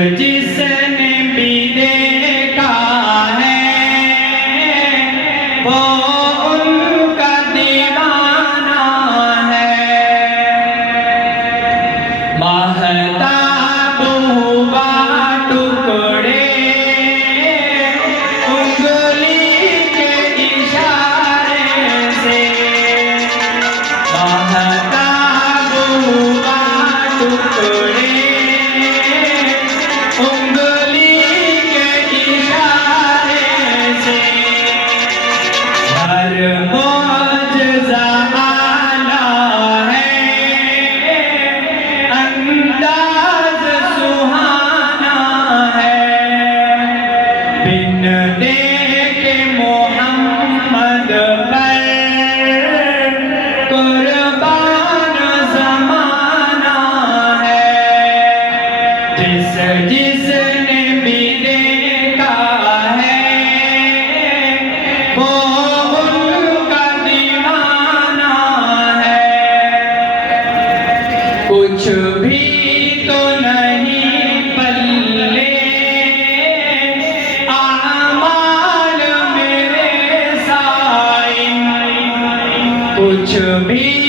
जिसने भी देखा है वो उनका दीवाना है। महताब हुआ टुकड़े उंगली के इशारे से, महताब हुआ टुकड़े उंगली के इशारे से। हर मौजज़ा आला है, अंदाज़ सुहाना है। बिन देखे मोहम्मद पर कुर्बान ज़माना है। जिसने भी देखा है वो उनका दीवाना है। कुछ भी तो नहीं पल्ले आमाल मेरे साईं, कुछ भी